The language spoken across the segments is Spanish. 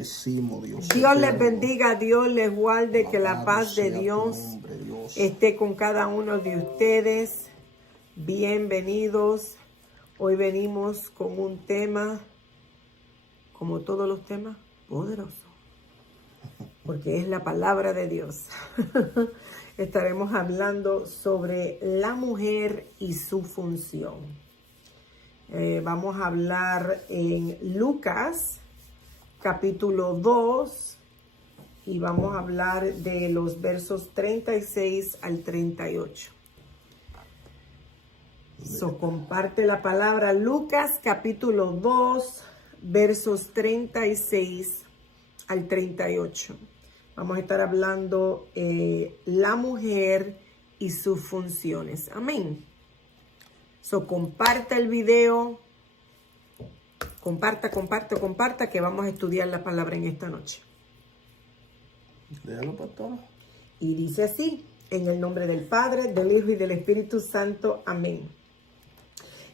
bendecimos, Dios. Dios les bendiga, Dios les guarde, que la paz de Dios esté con cada uno de ustedes. Bienvenidos. Hoy venimos con un tema, como todos los temas, poderoso, porque es la palabra de Dios. Estaremos hablando sobre la mujer y su función. Vamos a hablar en Lucas, capítulo 2, y vamos a hablar de los versos 36 al 38. Comparte la palabra. Lucas, capítulo 2, versos 36 al 38. Vamos a estar hablando la mujer y sus funciones. Amén. Comparte el video. Comparta, que vamos a estudiar la palabra en esta noche. Léalo, pastor. Y dice así, en el nombre del Padre, del Hijo y del Espíritu Santo. Amén.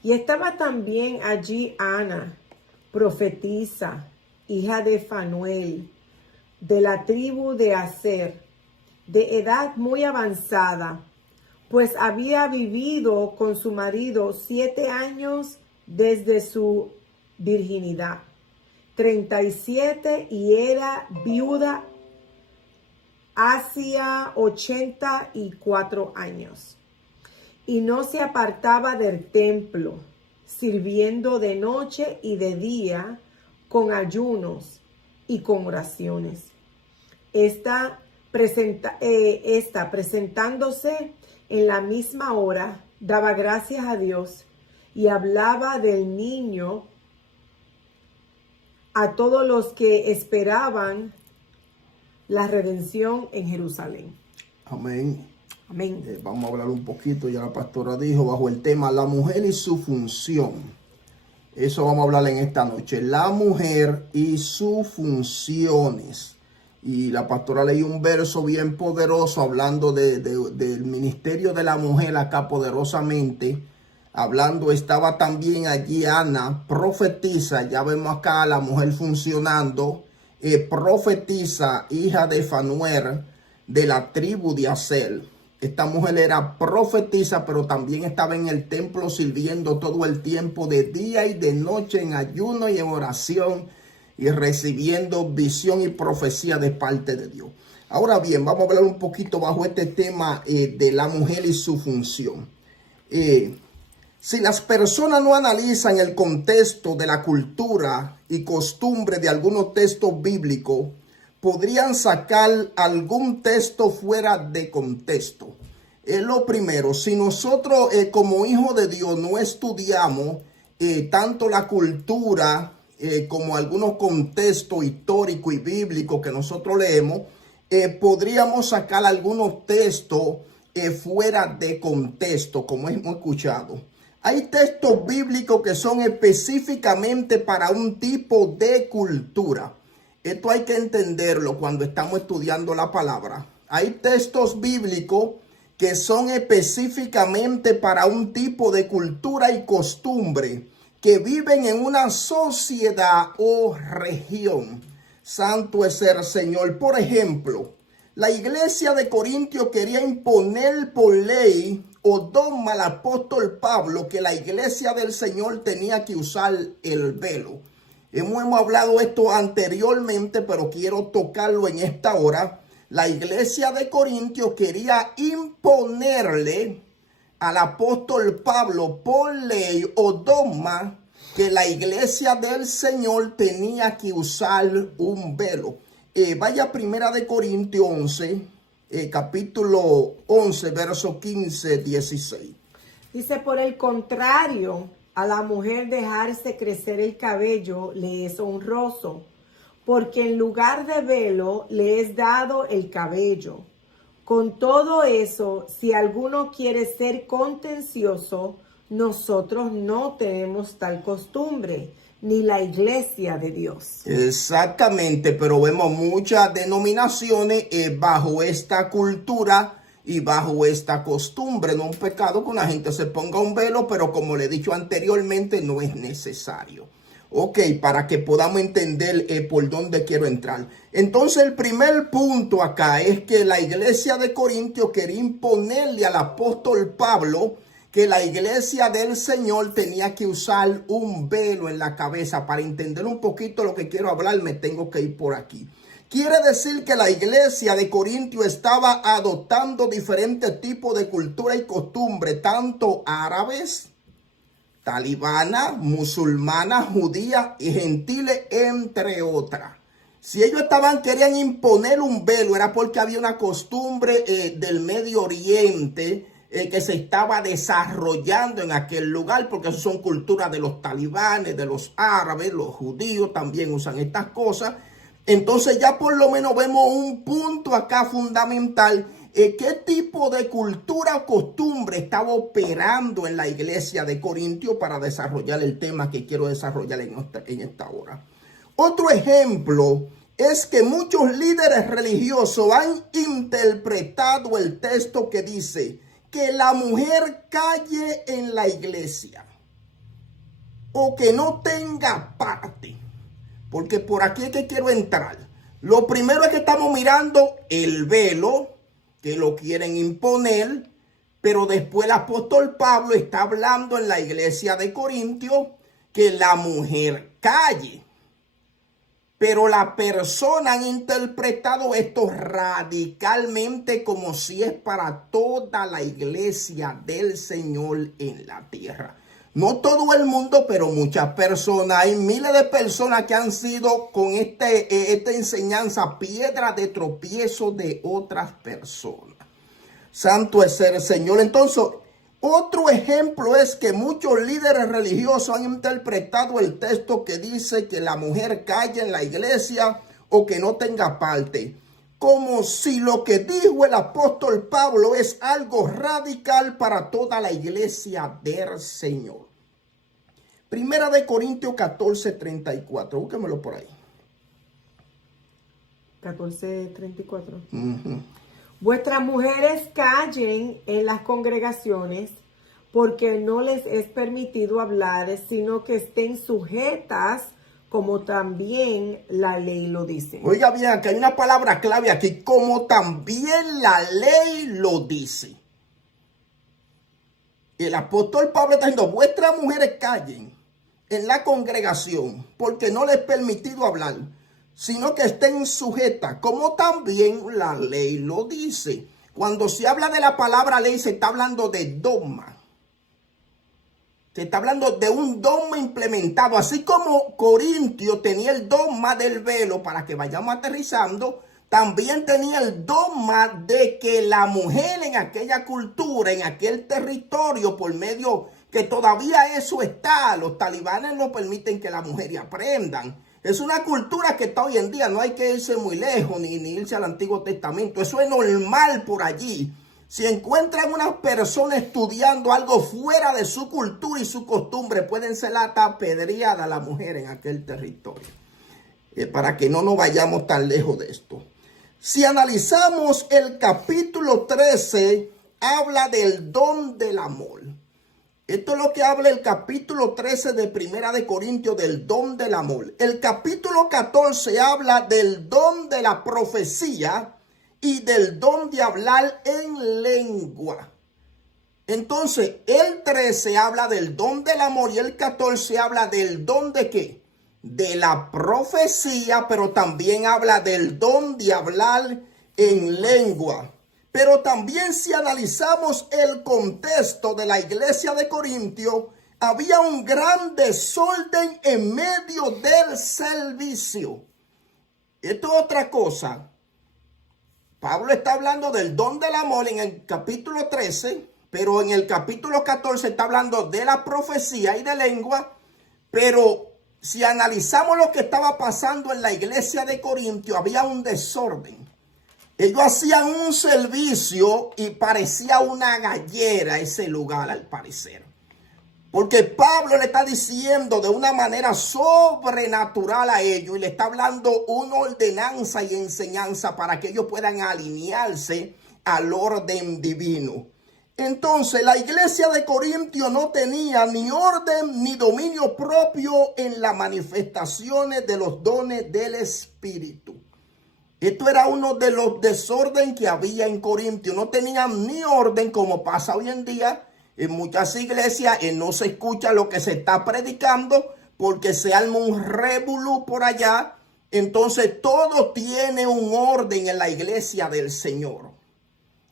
Y estaba también allí Ana, profetisa, hija de Fanuel, de la tribu de Aser, de edad muy avanzada, pues había vivido con su marido 7 años desde su virginidad, 37, y era viuda hacía 84 años. Y no se apartaba del templo, sirviendo de noche y de día con ayunos y con oraciones. Esta presentándose en la misma hora, daba gracias a Dios y hablaba del niño a todos los que esperaban la redención en Jerusalén. Amén. Amén. Vamos a hablar un poquito, ya la pastora dijo, bajo el tema la mujer y su función. Eso vamos a hablar en esta noche, la mujer y sus funciones. Y la pastora leyó un verso bien poderoso hablando del ministerio de la mujer acá poderosamente. Hablando, estaba también allí Ana, profetisa, ya vemos acá a la mujer funcionando, profetisa, hija de Fanuel, de la tribu de Aser. Esta mujer era profetisa, pero también estaba en el templo sirviendo todo el tiempo, de día y de noche, en ayuno y en oración, y recibiendo visión y profecía de parte de Dios. Ahora bien, vamos a hablar un poquito bajo este tema de la mujer y su función. Si las personas no analizan el contexto de la cultura y costumbre de algunos textos bíblicos, podrían sacar algún texto fuera de contexto. Es lo primero. Si nosotros como hijos de Dios no estudiamos tanto la cultura como algunos contextos históricos y bíblicos que nosotros leemos, podríamos sacar algunos textos fuera de contexto, como hemos escuchado. Hay textos bíblicos que son específicamente para un tipo de cultura. Esto hay que entenderlo cuando estamos estudiando la palabra. Hay textos bíblicos que son específicamente para un tipo de cultura y costumbre que viven en una sociedad o región. Santo es el Señor. Por ejemplo, la iglesia de Corintios quería imponer por ley o dogma al apóstol Pablo que la iglesia del Señor tenía que usar el velo. Hemos hablado esto anteriormente, pero quiero tocarlo en esta hora. La iglesia de Corintios quería imponerle al apóstol Pablo por ley o dogma que la iglesia del Señor tenía que usar un velo. Vaya a Primera de Corintios 11, capítulo 11, verso 15, 16. Dice, por el contrario, a la mujer dejarse crecer el cabello le es honroso, porque en lugar de velo le es dado el cabello. Con todo eso, si alguno quiere ser contencioso, nosotros no tenemos tal costumbre, ni la iglesia de Dios. Exactamente, pero vemos muchas denominaciones bajo esta cultura y bajo esta costumbre. No es un pecado que una gente se ponga un velo, pero como le he dicho anteriormente, no es necesario. Ok, para que podamos entender por dónde quiero entrar. Entonces el primer punto acá es que la iglesia de Corintios quería imponerle al apóstol Pablo que la iglesia del Señor tenía que usar un velo en la cabeza. Para entender un poquito lo que quiero hablar, me tengo que ir por aquí. Quiere decir que la iglesia de Corintios estaba adoptando diferentes tipos de cultura y costumbre, tanto árabes, talibana, musulmana, judía y gentiles, entre otras. Si ellos querían imponer un velo, era porque había una costumbre del Medio Oriente que se estaba desarrollando en aquel lugar, porque eso son culturas de los talibanes, de los árabes, los judíos también usan estas cosas. Entonces ya por lo menos vemos un punto acá fundamental. ¿Qué tipo de cultura o costumbre estaba operando en la iglesia de Corintios para desarrollar el tema que quiero desarrollar en esta hora? Otro ejemplo es que muchos líderes religiosos han interpretado el texto que dice que la mujer calle en la iglesia o que no tenga parte. Porque por aquí es que quiero entrar. Lo primero es que estamos mirando el velo, que lo quieren imponer, pero después el apóstol Pablo está hablando en la iglesia de Corintios que la mujer calle. Pero las personas han interpretado esto radicalmente como si es para toda la iglesia del Señor en la tierra. No todo el mundo, pero muchas personas. Hay miles de personas que han sido con esta enseñanza piedra de tropiezo de otras personas. Santo es el Señor. Entonces, otro ejemplo es que muchos líderes religiosos han interpretado el texto que dice que la mujer calle en la iglesia o que no tenga parte, como si lo que dijo el apóstol Pablo es algo radical para toda la iglesia del Señor. Primera de Corintios 14:34. Búsquemelo por ahí. 14:34. Vuestras mujeres callen en las congregaciones, porque no les es permitido hablar, sino que estén sujetas, como también la ley lo dice. Oiga bien, que hay una palabra clave aquí, como también la ley lo dice. El apóstol Pablo está diciendo, vuestras mujeres callen en la congregación, porque no les es permitido hablar, sino que estén sujetas, como también la ley lo dice. Cuando se habla de la palabra ley, se está hablando de dogma. Se está hablando de un dogma implementado. Así como Corintio tenía el dogma del velo, para que vayamos aterrizando, también tenía el dogma de que la mujer en aquella cultura, en aquel territorio, por medio que todavía eso está, los talibanes no permiten que las mujeres aprendan. Es una cultura que está hoy en día, no hay que irse muy lejos ni irse al Antiguo Testamento. Eso es normal por allí. Si encuentran unas personas estudiando algo fuera de su cultura y su costumbre, pueden ser hasta apedreadas a la mujer en aquel territorio. Para que no nos vayamos tan lejos de esto. Si analizamos el capítulo 13, habla del don del amor. Esto es lo que habla el capítulo 13 de Primera de Corintios, del don del amor. El capítulo 14 habla del don de la profecía y del don de hablar en lengua. Entonces, el 13 habla del don del amor y el 14 habla del don de ¿qué? De la profecía, pero también habla del don de hablar en lengua. Pero también si analizamos el contexto de la iglesia de Corintios, había un gran desorden en medio del servicio. Esto es otra cosa. Pablo está hablando del don del amor en el capítulo 13, pero en el capítulo 14 está hablando de la profecía y de lengua. Pero si analizamos lo que estaba pasando en la iglesia de Corintios, había un desorden. Ellos hacían un servicio y parecía una gallera ese lugar al parecer. Porque Pablo le está diciendo de una manera sobrenatural a ellos y le está hablando una ordenanza y enseñanza para que ellos puedan alinearse al orden divino. Entonces, la iglesia de Corintio no tenía ni orden ni dominio propio en las manifestaciones de los dones del Espíritu. Esto era uno de los desorden que había en Corintio. No tenían ni orden como pasa hoy en día. En muchas iglesias no se escucha lo que se está predicando porque se arma un revolú por allá. Entonces todo tiene un orden en la iglesia del Señor.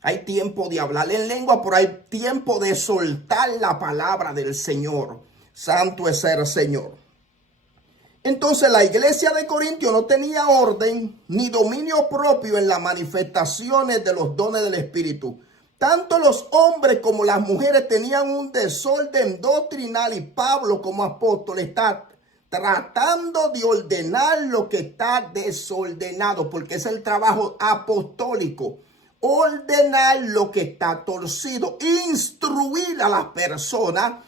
Hay tiempo de hablar en lengua, pero hay tiempo de soltar la palabra del Señor. Santo es el Señor. Entonces la iglesia de Corintio no tenía orden ni dominio propio en las manifestaciones de los dones del Espíritu. Tanto los hombres como las mujeres tenían un desorden doctrinal y Pablo como apóstol está tratando de ordenar lo que está desordenado, porque es el trabajo apostólico. Ordenar lo que está torcido, instruir a las personas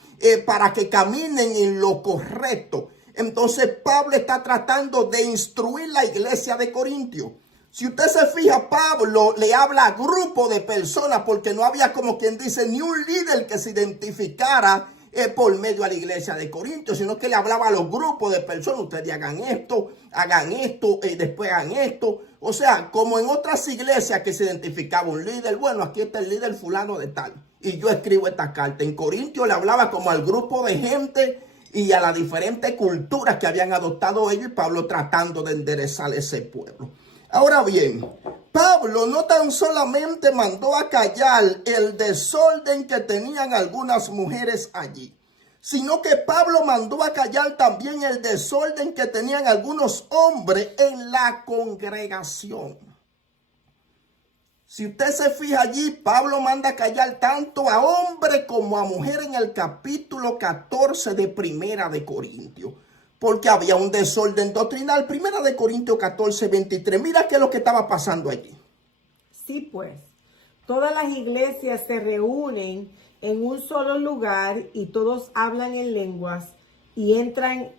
para que caminen en lo correcto. Entonces Pablo está tratando de instruir la iglesia de Corintio. Si usted se fija, Pablo le habla a grupo de personas porque no había, como quien dice, ni un líder que se identificara por medio de la iglesia de Corintio, sino que le hablaba a los grupos de personas. Ustedes hagan esto, después hagan esto. O sea, como en otras iglesias que se identificaba un líder. Bueno, aquí está el líder fulano de tal. Y yo escribo esta carta. En Corintio le hablaba como al grupo de gente y a las diferentes culturas que habían adoptado ellos. Y Pablo tratando de enderezar ese pueblo. Ahora bien, Pablo no tan solamente mandó a callar el desorden que tenían algunas mujeres allí, sino que Pablo mandó a callar también el desorden que tenían algunos hombres en la congregación. Si usted se fija allí, Pablo manda a callar tanto a hombre como a mujer en el capítulo 14 de Primera de Corintios. Porque había un desorden doctrinal. Primera de Corintios 14, 23. Mira qué es lo que estaba pasando allí. Sí, pues, todas las iglesias se reúnen en un solo lugar y todos hablan en lenguas y entran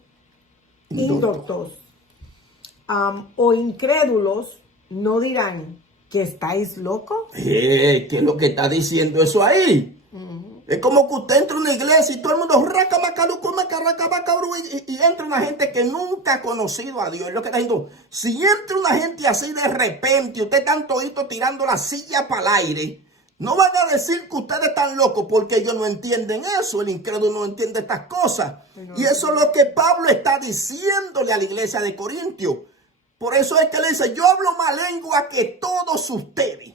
indoctos o incrédulos, no dirán que estáis locos. ¿Qué es lo que está diciendo eso ahí? Es como que usted entra a una iglesia y todo el mundo y entra una gente que nunca ha conocido a Dios. Es lo que está diciendo. Si entra una gente así de repente, usted está todito tirando la silla para el aire, no van a decir que ustedes están locos porque ellos no entienden eso. El incrédulo no entiende estas cosas. Y eso es lo que Pablo está diciéndole a la iglesia de Corintio. Por eso es que le dice, yo hablo más lengua que todos ustedes.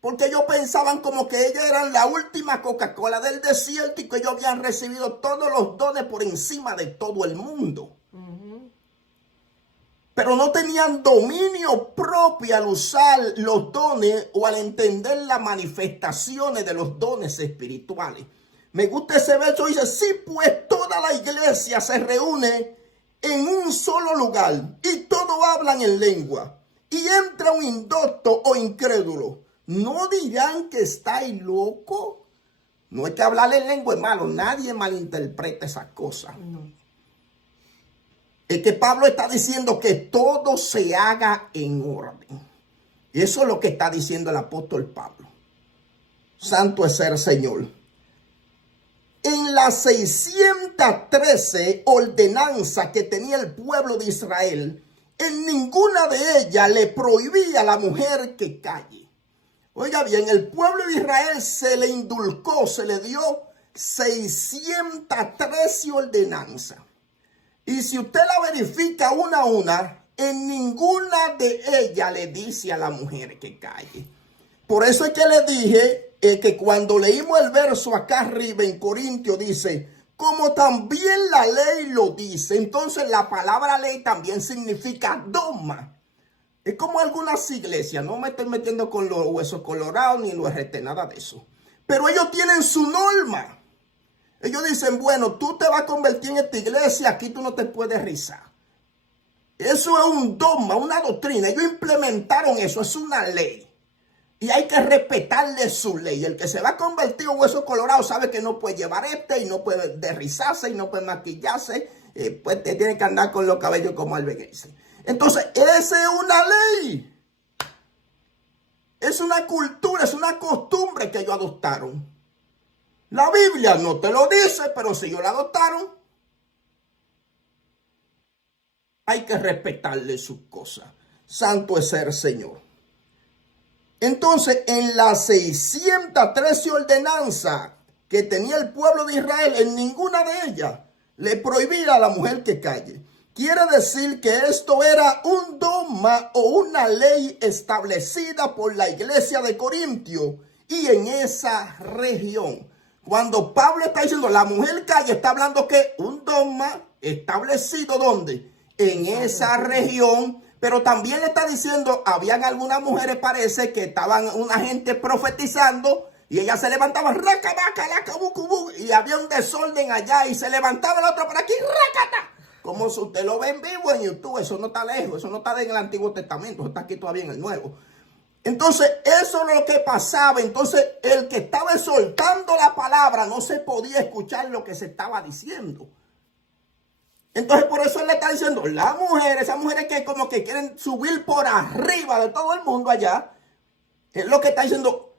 Porque ellos pensaban como que ellos eran la última Coca-Cola del desierto y que ellos habían recibido todos los dones por encima de todo el mundo. Pero no tenían dominio propio al usar los dones o al entender las manifestaciones de los dones espirituales. Me gusta ese verso, dice, sí, pues toda la iglesia se reúne en un solo lugar y todos hablan en lengua. Y entra un indocto o incrédulo. ¿No dirán que estáis locos? No hay que hablarle en lengua, hermano. Nadie malinterpreta esas cosas. No. Es que Pablo está diciendo que todo se haga en orden. Y eso es lo que está diciendo el apóstol Pablo. Santo es el Señor. En las 613 ordenanzas que tenía el pueblo de Israel, en ninguna de ellas le prohibía a la mujer que calle. Oiga bien, el pueblo de Israel se le indulcó, se le dio 613 ordenanzas. Y si usted la verifica una a una, en ninguna de ellas le dice a la mujer que calle. Por eso es que le dije que cuando leímos el verso acá arriba en Corintios dice, como también la ley lo dice. Entonces la palabra ley también significa dogma. Es como algunas iglesias, no me estoy metiendo con los huesos colorados ni los RT, nada de eso. Pero ellos tienen su norma. Ellos dicen, bueno, tú te vas a convertir en esta iglesia, aquí tú no te puedes rizar. Eso es un dogma, una doctrina. Ellos implementaron eso, es una ley. Y hay que respetarle su ley. El que se va a convertir en hueso colorado sabe que no puede llevar y no puede derrizarse y no puede maquillarse. Pues te tiene que andar con los cabellos como albeguense. Entonces, esa es una ley. Eso es una cultura, es una costumbre que ellos adoptaron. La Biblia no te lo dice, pero si ellos la adoptaron, hay que respetarle sus cosas. Santo es el Señor. Entonces, en las 613 ordenanzas que tenía el pueblo de Israel, en ninguna de ellas le prohibía a la mujer que calle. Quiere decir que esto era un dogma o una ley establecida por la iglesia de Corintio y en esa región. Cuando Pablo está diciendo la mujer calle, está hablando que un dogma establecido ¿dónde? En esa región. Pero también está diciendo, habían algunas mujeres, parece, que estaban una gente profetizando y ellas se levantaban, raca, vaca, laca, bucu, bu, y había un desorden allá y se levantaba el otro por aquí, racata. Como si usted lo ve en vivo en YouTube, eso no está lejos, eso no está en el Antiguo Testamento, eso está aquí todavía en el Nuevo. Entonces, eso es lo que pasaba. Entonces, el que estaba soltando la palabra no se podía escuchar lo que se estaba diciendo. Entonces, por eso él le está diciendo, las mujeres, esas mujeres que como que quieren subir por arriba de todo el mundo allá, es lo que está diciendo,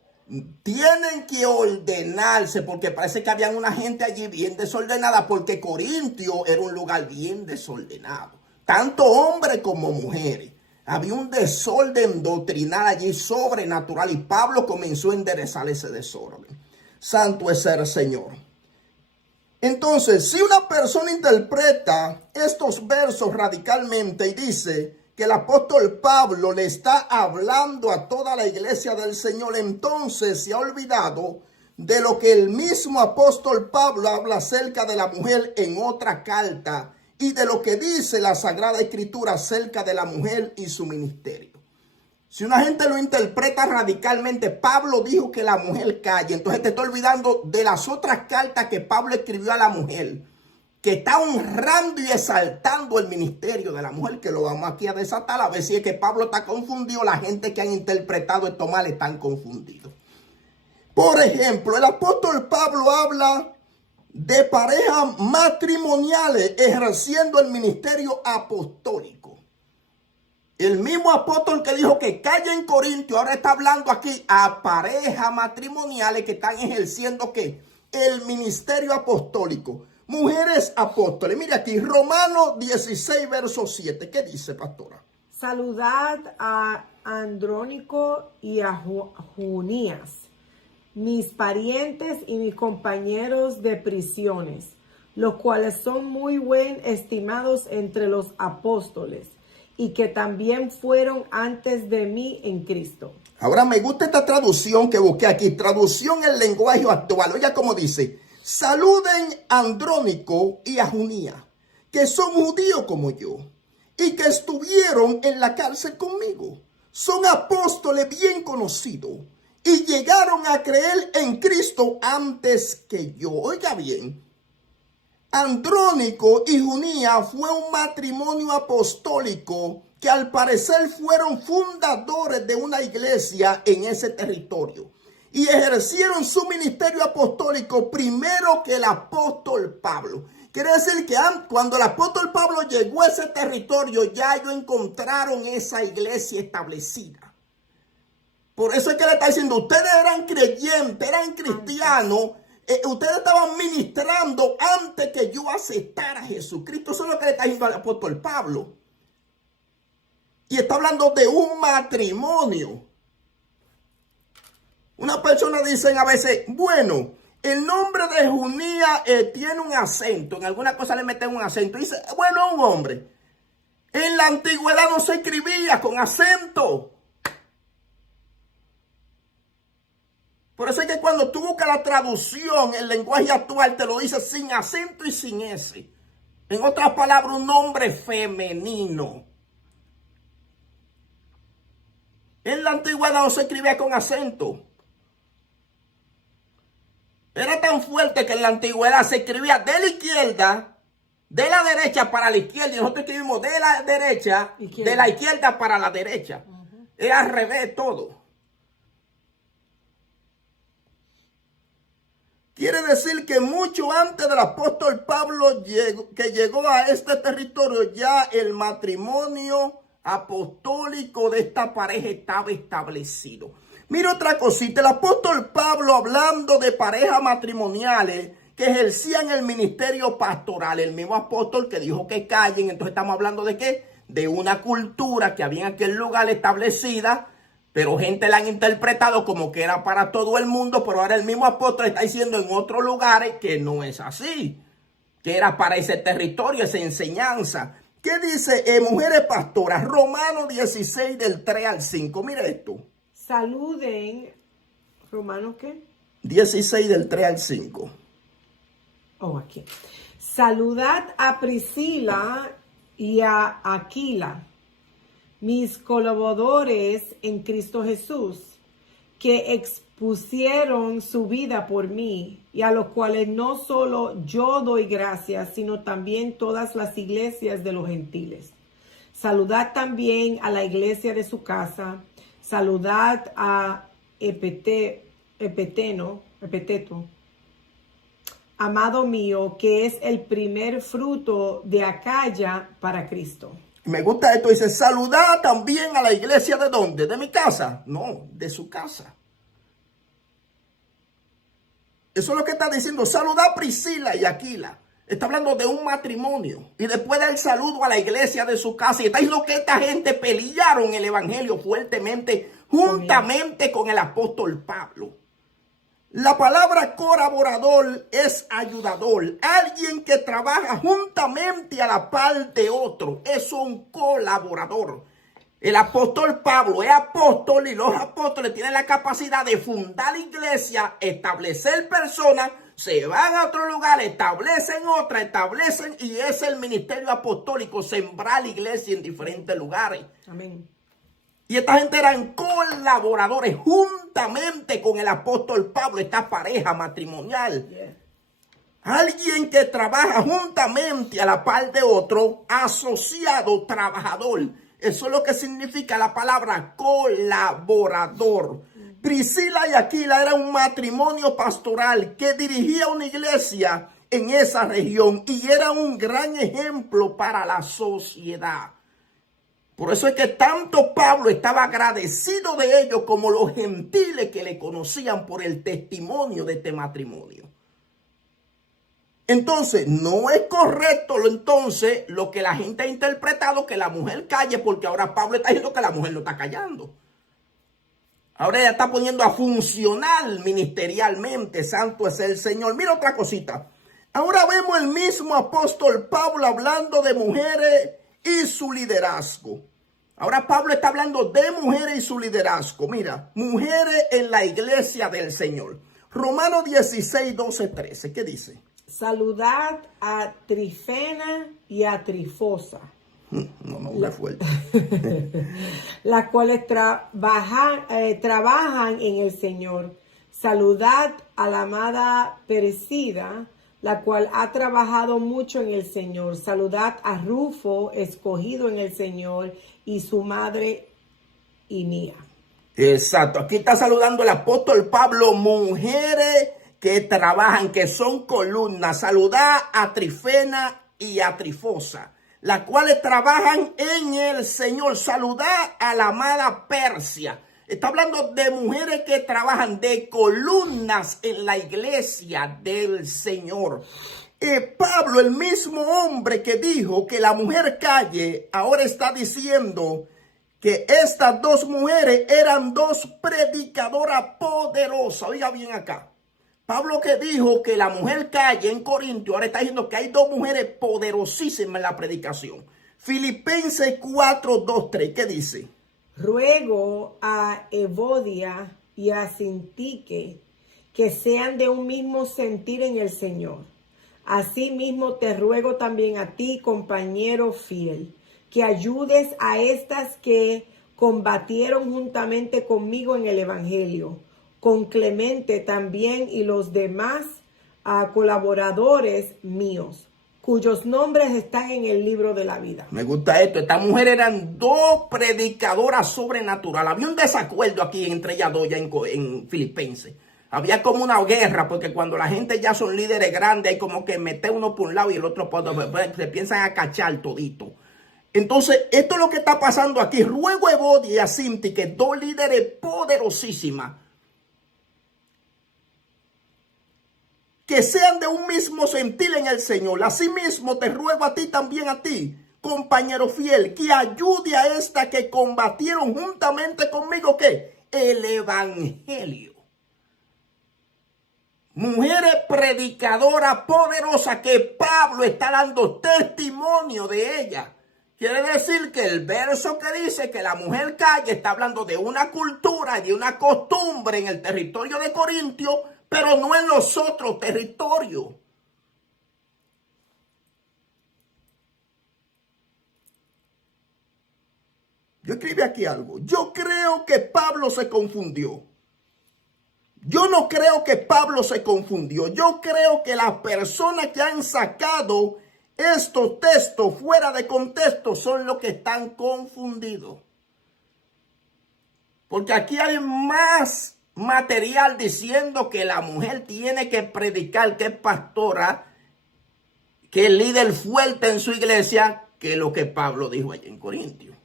tienen que ordenarse, porque parece que había una gente allí bien desordenada, porque Corintio era un lugar bien desordenado, tanto hombres como mujeres. Había un desorden doctrinal allí sobrenatural y Pablo comenzó a enderezar ese desorden. Santo es el Señor. Entonces, si una persona interpreta estos versos radicalmente y dice que el apóstol Pablo le está hablando a toda la iglesia del Señor, entonces se ha olvidado de lo que el mismo apóstol Pablo habla acerca de la mujer en otra carta y de lo que dice la Sagrada Escritura acerca de la mujer y su ministerio. Si una gente lo interpreta radicalmente, Pablo dijo que la mujer calle. Entonces te estoy olvidando de las otras cartas que Pablo escribió a la mujer, que está honrando y exaltando el ministerio de la mujer, que lo vamos aquí a desatar a ver si es que Pablo está confundido. La gente que han interpretado esto mal están confundidos. Por ejemplo, el apóstol Pablo habla de parejas matrimoniales ejerciendo el ministerio apostólico. El mismo apóstol que dijo que calle en Corintio, ahora está hablando aquí a parejas matrimoniales que están ejerciendo ¿qué? El ministerio apostólico. Mujeres apóstoles. Mira aquí, Romanos 16, verso 7. ¿Qué dice, pastora? Saludad a Andrónico y a Junías, mis parientes y mis compañeros de prisiones, los cuales son muy bien estimados entre los apóstoles, y que también fueron antes de mí en Cristo. Ahora me gusta esta traducción que busqué aquí, traducción en lenguaje actual. Oiga cómo dice, saluden a Andrónico y a Junías, que son judíos como yo, y que estuvieron en la cárcel conmigo. Son apóstoles bien conocidos, y llegaron a creer en Cristo antes que yo. Oiga bien, Andrónico y Junías fue un matrimonio apostólico que al parecer fueron fundadores de una iglesia en ese territorio y ejercieron su ministerio apostólico primero que el apóstol Pablo. Quiere decir que cuando el apóstol Pablo llegó a ese territorio ya ellos encontraron esa iglesia establecida. Por eso es que le está diciendo, ustedes eran creyentes, eran cristianos, ustedes estaban ministrando antes que yo aceptara a Jesucristo. Eso es lo que le está diciendo al apóstol Pablo. Y está hablando de un matrimonio. Una persona dice a veces, bueno, el nombre de Junías tiene un acento. En alguna cosa le meten un acento. Y dice, bueno, un hombre. En la antigüedad no se escribía con acento. Por eso es que cuando tú buscas la traducción, el lenguaje actual te lo dice sin acento y sin S. En otras palabras, un nombre femenino. En la antigüedad no se escribía con acento. Era tan fuerte que en la antigüedad se escribía de la izquierda, de la derecha para la izquierda. Y nosotros escribimos de la derecha, de la izquierda para la derecha. Es al revés todo. Quiere decir que mucho antes del apóstol Pablo que llegó a este territorio, ya el matrimonio apostólico de esta pareja estaba establecido. Mira otra cosita, el apóstol Pablo hablando de parejas matrimoniales que ejercían el ministerio pastoral, el mismo apóstol que dijo que callen. Entonces estamos hablando de ¿qué? De una cultura que había en aquel lugar establecida, pero gente la han interpretado como que era para todo el mundo, pero ahora el mismo apóstol está diciendo en otros lugares que no es así, que era para ese territorio, esa enseñanza. ¿Qué dice mujeres pastoras? Romanos 16 del 3 al 5. Mire esto. Saluden, ¿Romanos qué? 16 del 3 al 5. Oh, aquí. Saludad a Priscila y a Aquila, mis colaboradores en Cristo Jesús, que expusieron su vida por mí, y a los cuales no solo yo doy gracias, sino también todas las iglesias de los gentiles. Saludad también a la iglesia de su casa. Saludad a Epeteto, amado mío, que es el primer fruto de Acaya para Cristo. Me gusta esto, dice, saludad también a la iglesia ¿de dónde? ¿De mi casa? No, de su casa. Eso es lo que está diciendo, saludad a Priscila y Aquila. Está hablando de un matrimonio. Y después da el saludo a la iglesia de su casa. Y está diciendo que esta gente pelearon el evangelio fuertemente, juntamente con el apóstol Pablo. La palabra colaborador es ayudador. Alguien que trabaja juntamente a la par de otro. Es un colaborador. El apóstol Pablo es apóstol y los apóstoles tienen la capacidad de fundar iglesia, establecer personas, se van a otro lugar, establecen otra, establecen y es el ministerio apostólico, sembrar la iglesia en diferentes lugares. Amén. Y esta gente eran colaboradores juntamente con el apóstol Pablo, esta pareja matrimonial. Yeah. Alguien que trabaja juntamente a la par de otro, asociado, trabajador. Eso es lo que significa la palabra colaborador. Priscila y Aquila era un matrimonio pastoral que dirigía una iglesia en esa región y era un gran ejemplo para la sociedad. Por eso es que tanto Pablo estaba agradecido de ellos como los gentiles que le conocían por el testimonio de este matrimonio. Entonces, no es correcto lo que la gente ha interpretado, que la mujer calle, porque ahora Pablo está diciendo que la mujer no está callando. Ahora ella está poniendo a funcionar ministerialmente. Santo es el Señor. Mira otra cosita. Ahora vemos el mismo apóstol Pablo hablando de mujeres y su liderazgo. Ahora Pablo está hablando de mujeres y su liderazgo. Mira, mujeres en la iglesia del Señor. Romanos 16, 12, 13. ¿Qué dice? Saludad a Trifena y a Trifosa. No, fuerte. Las cuales trabajan en el Señor. Saludad a la amada Persida, la cual ha trabajado mucho en el Señor. Saludad a Rufo, escogido en el Señor, y su madre y mía. Exacto. Aquí está saludando el apóstol Pablo, mujeres que trabajan, que son columnas. Saludad a Trifena y a Trifosa, las cuales trabajan en el Señor. Saludad a la amada Persia. Está hablando de mujeres que trabajan, de columnas en la iglesia del Señor. Pablo, el mismo hombre que dijo que la mujer calle, ahora está diciendo que estas dos mujeres eran dos predicadoras poderosas. Oiga bien acá. Pablo que dijo que la mujer calle en Corintio, ahora está diciendo que hay dos mujeres poderosísimas en la predicación. Filipenses 4, 2, 3, ¿qué dice? Ruego a Evodia y a Sintique que sean de un mismo sentir en el Señor. Asimismo te ruego también a ti, compañero fiel, que ayudes a estas que combatieron juntamente conmigo en el Evangelio, con Clemente también y los demás colaboradores míos, cuyos nombres están en el libro de la vida. Me gusta esto. Estas mujeres eran dos predicadoras sobrenaturales. Había un desacuerdo aquí entre ellas dos ya en Filipenses. Había como una guerra, porque cuando la gente ya son líderes grandes, hay como que meter uno por un lado y el otro por otro. Se piensan a cachar todito. Entonces, esto es lo que está pasando aquí. Ruego a Evodia y a Sinti, que dos líderes poderosísimas, que sean de un mismo sentir en el Señor. Asimismo, te ruego a ti también, a ti, compañero fiel, que ayude a esta que combatieron juntamente conmigo, ¿qué? El evangelio. Mujeres predicadoras poderosas que Pablo está dando testimonio de ellas. Quiere decir que el verso que dice que la mujer calle está hablando de una cultura y de una costumbre en el territorio de Corintio, pero no en los otros territorios. Yo escribí aquí algo. Yo creo que Pablo se confundió. Yo no creo que Pablo se confundió. Yo creo que las personas que han sacado estos textos fuera de contexto son los que están confundidos. Porque aquí hay más material diciendo que la mujer tiene que predicar, que es pastora, que es líder fuerte en su iglesia, que lo que Pablo dijo allá en Corintios.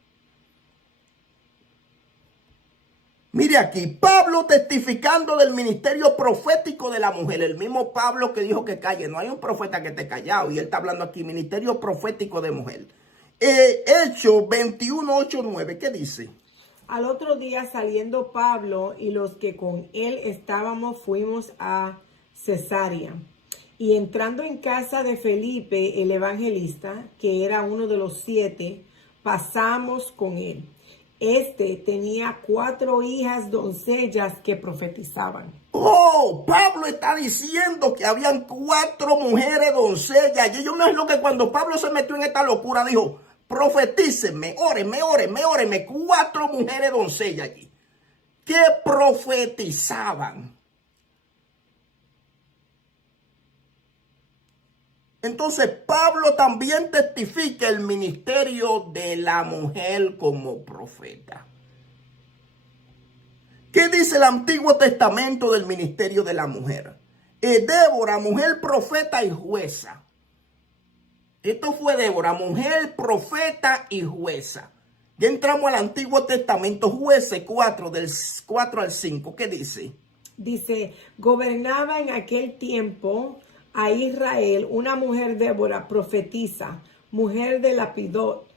Mire aquí, Pablo testificando del ministerio profético de la mujer. El mismo Pablo que dijo que calle. No hay un profeta que esté callado. Y él está hablando aquí, ministerio profético de mujer. Hechos 21, 8, 9, ¿qué dice? Al otro día saliendo Pablo y los que con él estábamos fuimos a Cesarea. Y entrando en casa de Felipe el evangelista, que era uno de los 7, pasamos con él. Este tenía 4 hijas doncellas que profetizaban. Oh, Pablo está diciendo que habían 4 mujeres doncellas. Y yo me imagino que cuando Pablo se metió en esta locura dijo, profetícenme, órenme, 4 mujeres doncellas allí, que profetizaban. Entonces Pablo también testifica el ministerio de la mujer como profeta. ¿Qué dice el Antiguo Testamento del ministerio de la mujer? Débora, mujer profeta y jueza. Esto fue Débora, mujer profeta y jueza. Ya entramos al Antiguo Testamento, Jueces 4, del 4 al 5. ¿Qué dice? Dice, gobernaba en aquel tiempo a Israel una mujer Débora, profetisa, mujer de Lapidot,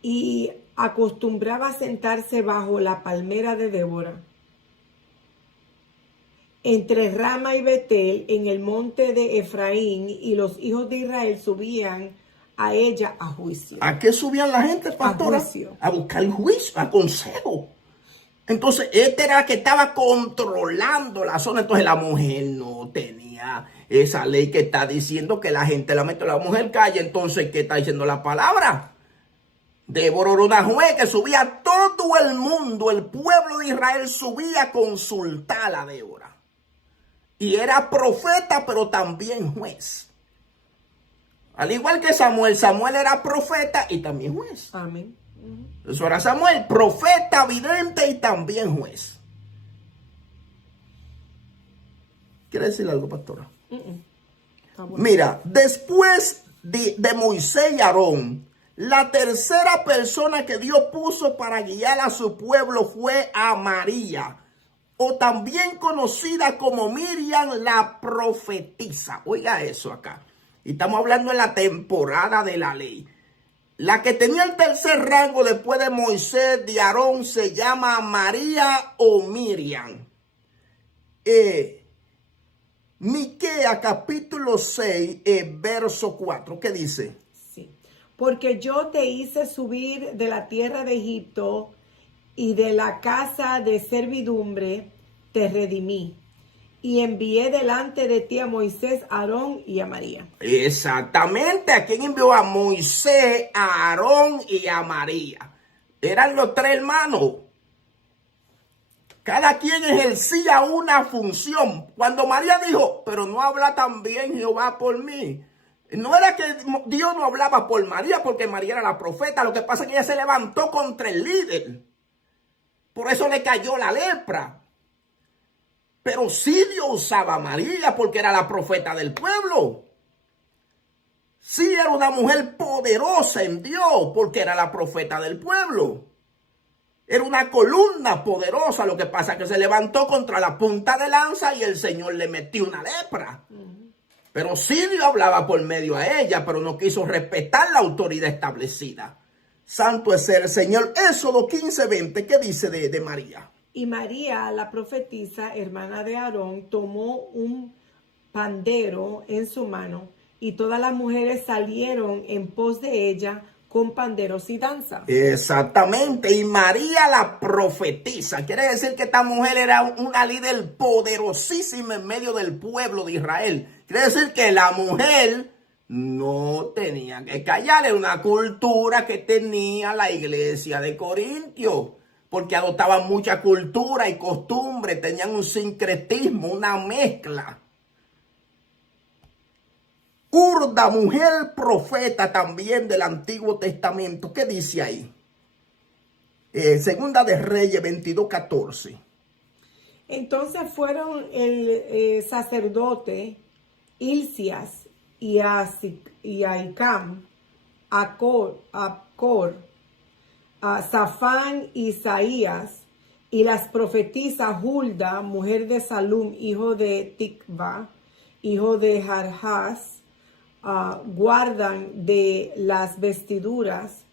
y acostumbraba a sentarse bajo la palmera de Débora, entre Rama y Betel, en el monte de Efraín, y los hijos de Israel subían a ella a juicio. ¿A qué subían la gente, pastora? A juicio. A buscar juicio, a consejo. Entonces, este era el que estaba controlando la zona. Entonces, la mujer no tenía esa ley que está diciendo que la gente la mete. La mujer calla. Entonces, ¿qué está diciendo la palabra? Débora era una juez que subía todo el mundo. El pueblo de Israel subía a consultar a Débora. Y era profeta, pero también juez. Al igual que Samuel. Samuel era profeta y también juez. Amén. Eso era Samuel, profeta, vidente y también juez. ¿Quiere decir algo, pastora? Bueno. Mira, después de Moisés y Aarón, la tercera persona que Dios puso para guiar a su pueblo fue a María, o también conocida como Miriam la profetisa. Oiga eso acá. Y estamos hablando en la temporada de la ley. La que tenía el tercer rango después de Moisés, de Aarón, se llama María o Miriam. Miqueas capítulo 6, verso 4. ¿Qué dice? Sí. Porque yo te hice subir de la tierra de Egipto y de la casa de servidumbre te redimí. Y envié delante de ti a Moisés, a Aarón y a María. Exactamente. ¿A quién envió? A Moisés, a Aarón y a María. Eran los 3 hermanos. Cada quien ejercía una función. Cuando María dijo, pero no habla también Jehová por mí. No era que Dios no hablaba por María, porque María era la profeta. Lo que pasa es que ella se levantó contra el líder. Por eso le cayó la lepra. Pero sí Dios usaba a María porque era la profeta del pueblo. Sí, era una mujer poderosa en Dios, porque era la profeta del pueblo. Era una columna poderosa. Lo que pasa es que se levantó contra la punta de lanza y el Señor le metió una lepra. Pero sí Dios hablaba por medio a ella, pero no quiso respetar la autoridad establecida. Santo es el Señor. Éxodo 15:20, ¿qué dice de María? Y María, la profetisa, hermana de Aarón, tomó un pandero en su mano, y todas las mujeres salieron en pos de ella con panderos y danza. Exactamente, y María la profetisa. Quiere decir que esta mujer era una líder poderosísima en medio del pueblo de Israel. Quiere decir que la mujer no tenía que callar. Era una cultura que tenía la iglesia de Corintio, porque adoptaban mucha cultura y costumbre, tenían un sincretismo, una mezcla. Urda, mujer profeta también del Antiguo Testamento. ¿Qué dice ahí? Segunda de Reyes 22:14. Entonces fueron el sacerdote Hilcias y Ahicam, Acor, Safán y Isaías, y las profetisas Hulda, mujer de Salum, hijo de Tikva, hijo de Jarjas, guardan de las vestiduras,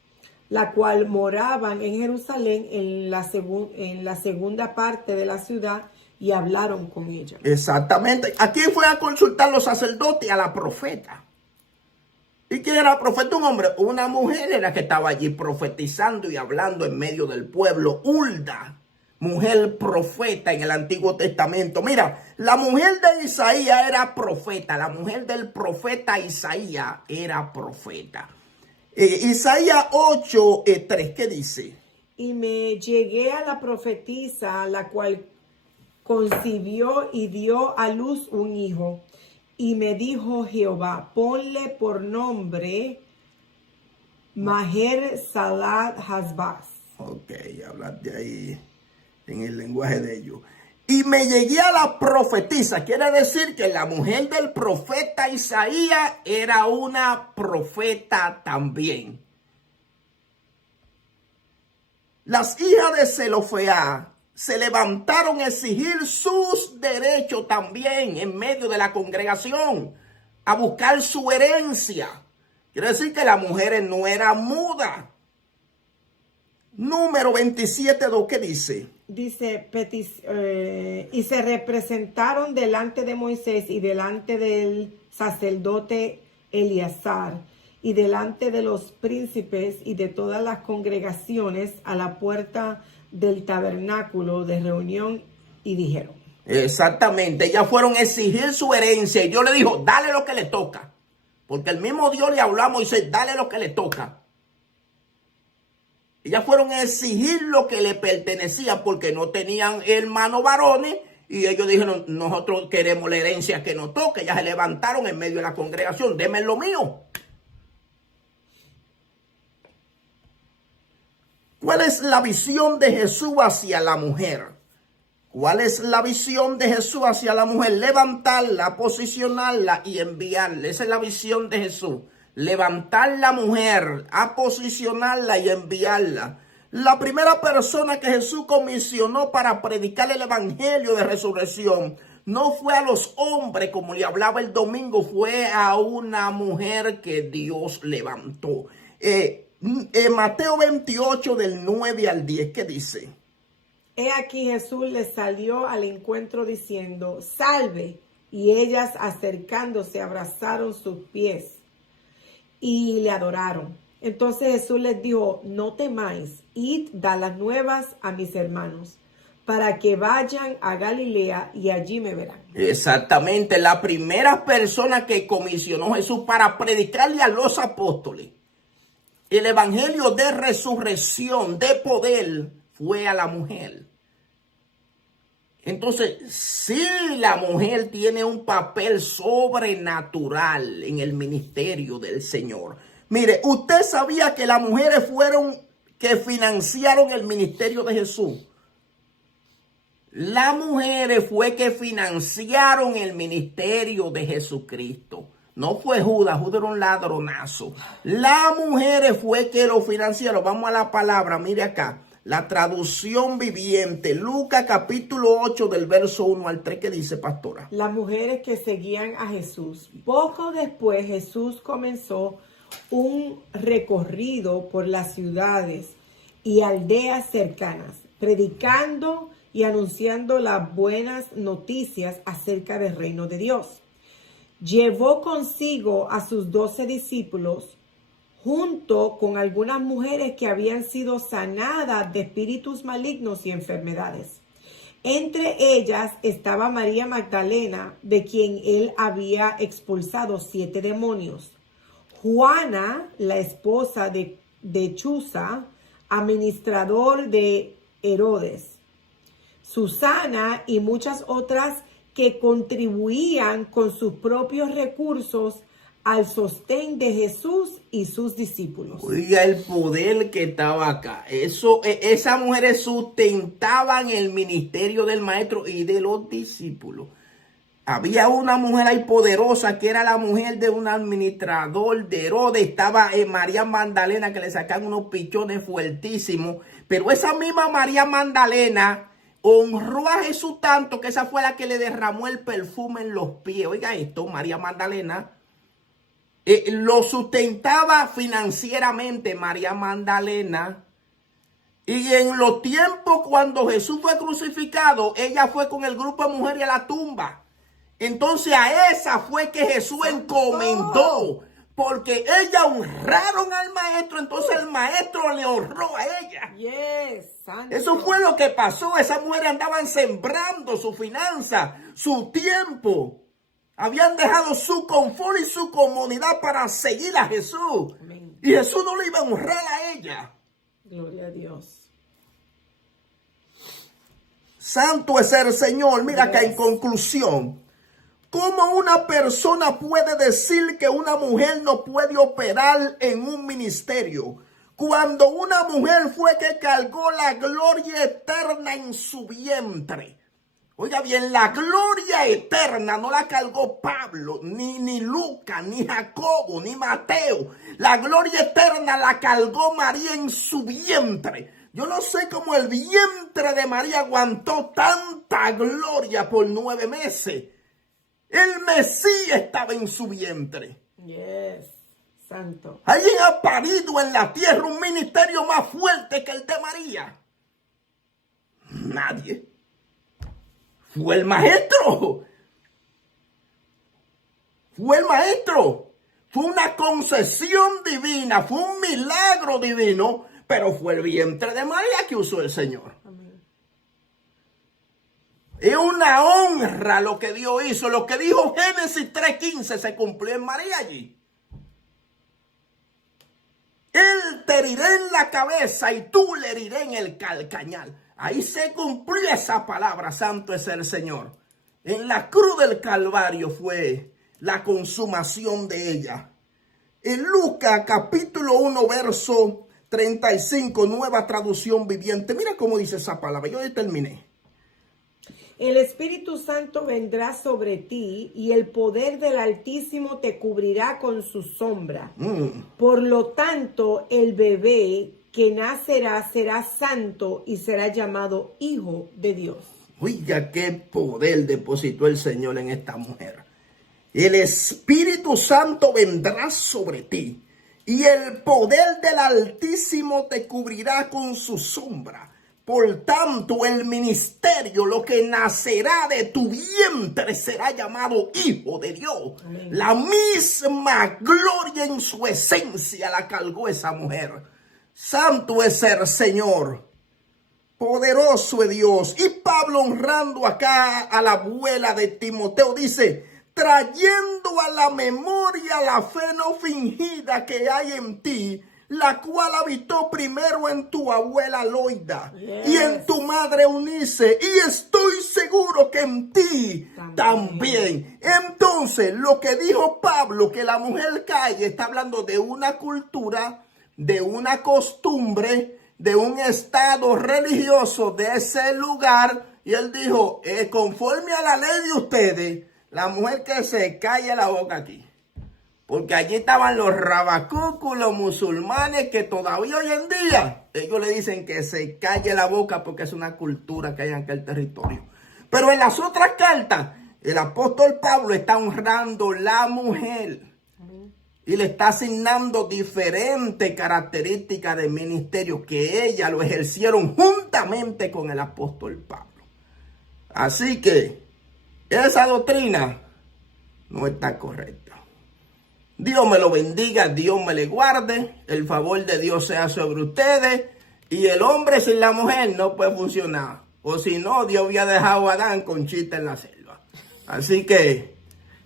la cual moraban en Jerusalén en la segunda parte de la ciudad, y hablaron con ella. Exactamente. Aquí fue a consultar los sacerdotes a la profeta. ¿Y quién era la profeta? Un hombre. Una mujer era que estaba allí profetizando y hablando en medio del pueblo. Hulda, mujer profeta en el Antiguo Testamento. Mira, la mujer de Isaías era profeta. La mujer del profeta Isaías era profeta. Isaías 8:3, ¿qué dice? Y me llegué a la profetisa, la cual concibió y dio a luz un hijo. Y me dijo Jehová, ponle por nombre Maher Salat Hasbaz. Ok, hablar de ahí en el lenguaje de ellos. Y me llegué a la profetisa. Quiere decir que la mujer del profeta Isaías era una profeta también. Las hijas de Zelofeá se levantaron a exigir sus derechos también en medio de la congregación, a buscar su herencia. Quiere decir que las mujeres no eran mudas. Número 27:2, ¿qué dice? Dice, y se representaron delante de Moisés y delante del sacerdote Eleazar y delante de los príncipes y de todas las congregaciones a la puerta del tabernáculo de reunión, y dijeron. Exactamente, ellas fueron a exigir su herencia y Dios le dijo, dale lo que le toca. Porque el mismo Dios le habló a Moisés, dale lo que le toca. Ellas fueron a exigir lo que le pertenecía porque no tenían hermanos varones y ellos dijeron, nosotros queremos la herencia que nos toca. Ellas se levantaron en medio de la congregación, denme lo mío. ¿Cuál es la visión de Jesús hacia la mujer? ¿Cuál es la visión de Jesús hacia la mujer? Levantarla, posicionarla y enviarla. Esa es la visión de Jesús. Levantar la mujer, a posicionarla y enviarla. La primera persona que Jesús comisionó para predicar el evangelio de resurrección no fue a los hombres como le hablaba el domingo, fue a una mujer que Dios levantó. Mateo 28 del 9 al 10, ¿qué dice? He aquí Jesús les salió al encuentro diciendo, salve, y ellas acercándose abrazaron sus pies y le adoraron. Entonces Jesús les dijo, no temáis, id, da las nuevas a mis hermanos, para que vayan a Galilea y allí me verán. Exactamente, la primera persona que comisionó Jesús para predicarle a los apóstoles el evangelio de resurrección, de poder, fue a la mujer. Entonces, sí, la mujer tiene un papel sobrenatural en el ministerio del Señor. Mire, usted sabía que las mujeres fueron que financiaron el ministerio de Jesús. Las mujeres fue que financiaron el ministerio de Jesucristo. No fue Judas, Judas era un ladronazo. La mujer fue que lo financiaron. Vamos a la palabra, mire acá. La traducción viviente, Lucas capítulo 8 del verso 1 al 3, ¿qué dice, pastora? Las mujeres que seguían a Jesús. Poco después Jesús comenzó un recorrido por las ciudades y aldeas cercanas, predicando y anunciando las buenas noticias acerca del reino de Dios. Llevó consigo a sus 12 discípulos, junto con algunas mujeres que habían sido sanadas de espíritus malignos y enfermedades. Entre ellas estaba María Magdalena, de quien él había expulsado 7 demonios. Juana, la esposa de Chuza, administrador de Herodes. Susana y muchas otras que contribuían con sus propios recursos al sostén de Jesús y sus discípulos. Oiga el poder que estaba acá. Esas mujeres sustentaban el ministerio del maestro y de los discípulos. Había una mujer ahí poderosa que era la mujer de un administrador de Herodes. Estaba María Magdalena, que le sacaban unos pichones fuertísimos. Pero esa misma María Magdalena honró a Jesús tanto que esa fue la que le derramó el perfume en los pies. Oiga esto, María Magdalena. Lo sustentaba financieramente María Magdalena. Y en los tiempos cuando Jesús fue crucificado, ella fue con el grupo de mujeres a la tumba. Entonces a esa fue que Jesús encomendó, porque ellas honraron al maestro, entonces el maestro le honró a ella. Eso fue lo que pasó. Esas mujeres andaban sembrando su finanza, su tiempo. Habían dejado su confort y su comodidad para seguir a Jesús. Amén. Y Jesús no le iba a honrar a ella. Gloria a Dios. Santo es el Señor. Mira acá en conclusión. ¿Cómo una persona puede decir que una mujer no puede operar en un ministerio? Cuando una mujer fue que cargó la gloria eterna en su vientre. Oiga bien, la gloria eterna no la cargó Pablo, ni Lucas, ni Jacobo, ni Mateo. La gloria eterna la cargó María en su vientre. Yo no sé cómo el vientre de María aguantó tanta gloria por 9 meses. El Mesías estaba en su vientre. Santo. Alguien ha parido en la tierra un ministerio más fuerte que el de María. Nadie. Fue el maestro. Fue el maestro. Fue una concesión divina. Fue un milagro divino. Pero fue el vientre de María que usó el Señor. Amén. Es una honra lo que Dios hizo. Lo que dijo Génesis 3:15 se cumplió en María allí. Él te heriré en la cabeza y tú le heriré en el calcañar. Ahí se cumplió esa palabra. Santo es el Señor. En la cruz del Calvario fue la consumación de ella. En Lucas capítulo 1 verso 35, nueva traducción viviente. Mira cómo dice esa palabra. Yo ya terminé. El Espíritu Santo vendrá sobre ti y el poder del Altísimo te cubrirá con su sombra. Por lo tanto, el bebé que nacerá será santo y será llamado Hijo de Dios. Oiga, qué poder depositó el Señor en esta mujer. El Espíritu Santo vendrá sobre ti y el poder del Altísimo te cubrirá con su sombra. Por tanto, el ministerio, lo que nacerá de tu vientre, será llamado Hijo de Dios. Amén. La misma gloria en su esencia la cargó esa mujer. Santo es el Señor. Poderoso es Dios. Y Pablo, honrando acá a la abuela de Timoteo, dice: trayendo a la memoria la fe no fingida que hay en ti, la cual habitó primero en tu abuela Loida y en tu madre Eunice, y estoy seguro que en ti también. Entonces, lo que dijo Pablo, que la mujer calle, está hablando de una cultura, de una costumbre, de un estado religioso de ese lugar. Y él dijo, conforme a la ley de ustedes, la mujer que se calle la boca aquí. Porque allí estaban los rabacucos, los musulmanes, que todavía hoy en día, ellos le dicen que se calle la boca porque es una cultura que hay en aquel territorio. Pero en las otras cartas, el apóstol Pablo está honrando la mujer. Y le está asignando diferentes características de ministerio que ella lo ejercieron juntamente con el apóstol Pablo. Así que esa doctrina no está correcta. Dios me lo bendiga, Dios me le guarde, el favor de Dios sea sobre ustedes. Y el hombre sin la mujer no puede funcionar. O si no, Dios había dejado a Adán con chita en la selva. Así que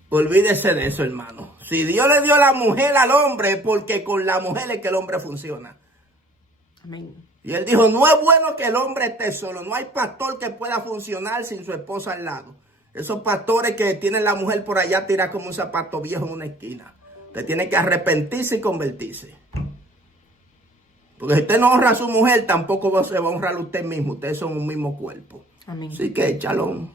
olvídese de eso, hermano. Si Dios le dio la mujer al hombre, es porque con la mujer es que el hombre funciona. Amén. Y él dijo, no es bueno que el hombre esté solo. No hay pastor que pueda funcionar sin su esposa al lado. Esos pastores que tienen la mujer por allá tira como un zapato viejo en una esquina. Usted tiene que arrepentirse y convertirse. Porque si usted no honra a su mujer, tampoco se va a honrar a usted mismo. Ustedes son un mismo cuerpo. Amén. Así que, shalom.